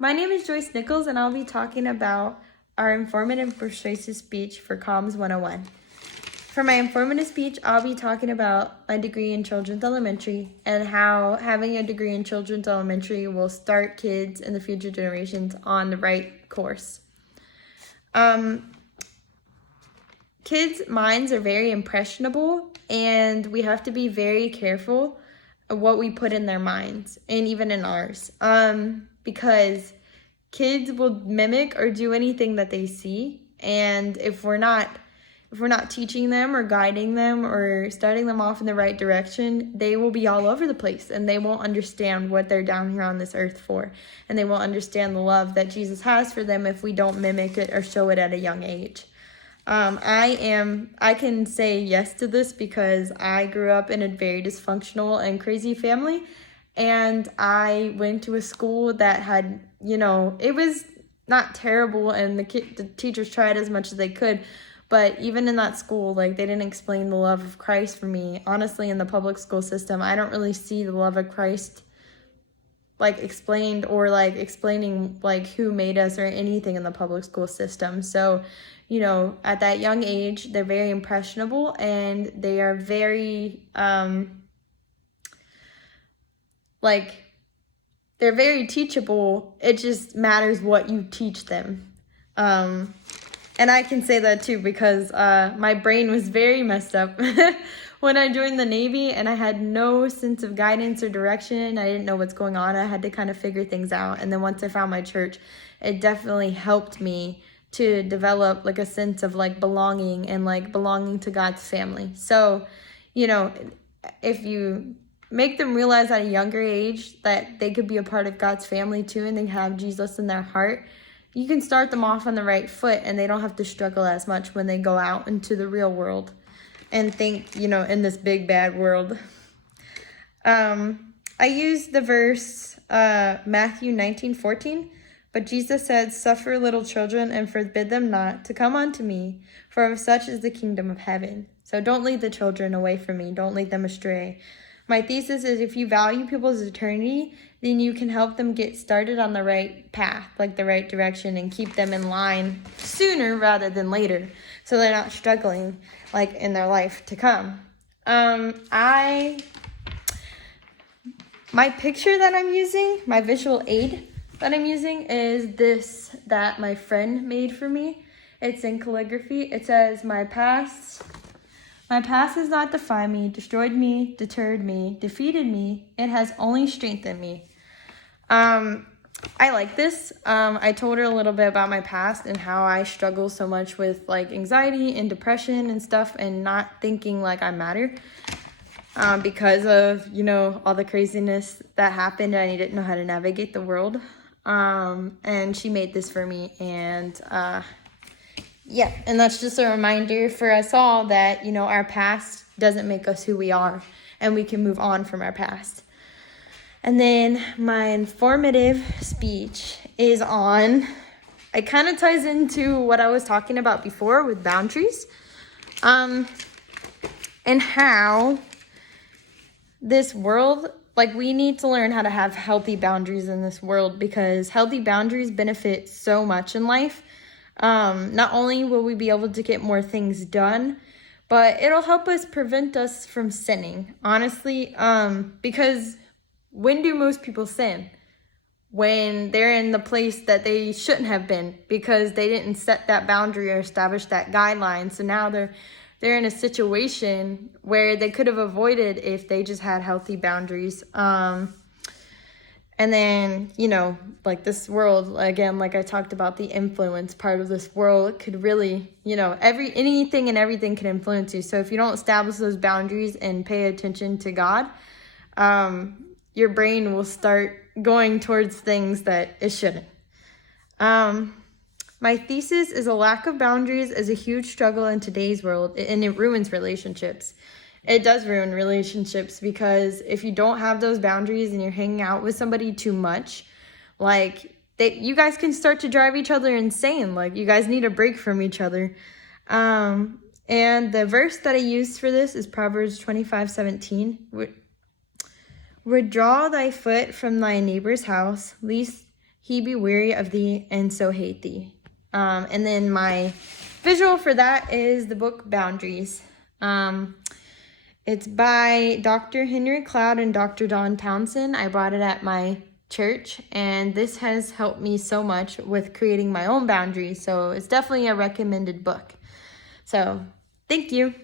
My name is Joyce Nichols, and I'll be talking about our informative and persuasive speech for Comms 101. For my informative speech, I'll be talking about my degree in children's elementary and how having a degree in children's elementary will start kids and the future generations on the right course. Kids' minds are very impressionable, and we have to be very careful of what we put in their minds, and even in ours, because kids will mimic or do anything that they see, and if we're not teaching them or guiding them or starting them off in the right direction, they will be all over the place, and they won't understand what they're down here on this earth for, and they won't understand the love that Jesus has for them if we don't mimic it or show it at a young age. I can say yes to this because I grew up in a very dysfunctional and crazy family, and I went to a school that had, it was not terrible, and the teachers tried as much as they could, but even in that school, they didn't explain the love of Christ for me. Honestly, in the public school system, I don't really see the love of Christ explained or explaining who made us or anything in the public school system. So, at that young age, they're very impressionable, and they are very they're very teachable. It just matters what you teach them. And I can say that too because my brain was very messed up when I joined the Navy, and I had no sense of guidance or direction. I didn't know what's going on. I had to kind of figure things out. And then once I found my church, it definitely helped me to develop a sense of belonging and belonging to God's family. So, if you make them realize at a younger age that they could be a part of God's family too, and they have Jesus in their heart, you can start them off on the right foot, and they don't have to struggle as much when they go out into the real world and think, in this big bad world. I use the verse Matthew 19:14. But Jesus said, "Suffer little children and forbid them not to come unto me, for of such is the kingdom of heaven." So don't lead the children away from me. Don't lead them astray. My thesis is if you value people's eternity, then you can help them get started on the right path, the right direction, and keep them in line sooner rather than later, so they're not struggling in their life to come. My picture that I'm using, my visual aid that I'm using, is this that my friend made for me. It's in calligraphy. It says, my past has not defined me, destroyed me, deterred me, defeated me. It has only strengthened me. I like this. I told her a little bit about my past and how I struggle so much with anxiety and depression and stuff, and not thinking I matter. Because of, all the craziness that happened, and I didn't know how to navigate the world. And she made this for me, and and that's just a reminder for us all that, our past doesn't make us who we are, and we can move on from our past. And then my informative speech is on, it kind of ties into what I was talking about before with boundaries, and how this world, we need to learn how to have healthy boundaries in this world, because healthy boundaries benefit so much in life. Not only will we be able to get more things done, but it'll help us prevent us from sinning, honestly, because when do most people sin? When they're in the place that they shouldn't have been, because they didn't set that boundary or establish that guideline. So now they're in a situation where they could have avoided if they just had healthy boundaries. And then, this world, again, I talked about the influence part of this world, could really, anything and everything can influence you. So if you don't establish those boundaries and pay attention to God, your brain will start going towards things that it shouldn't. My thesis is a lack of boundaries is a huge struggle in today's world, and it ruins relationships. It does ruin relationships, because if you don't have those boundaries and you're hanging out with somebody too much, you guys can start to drive each other insane. You guys need a break from each other. And the verse that I used for this is Proverbs 25:17. Withdraw thy foot from thy neighbor's house, lest he be weary of thee and so hate thee. And then my visual for that is the book Boundaries. It's by Dr. Henry Cloud and Dr. Don Townsend. I bought it at my church, and this has helped me so much with creating my own boundaries. So it's definitely a recommended book. So thank you.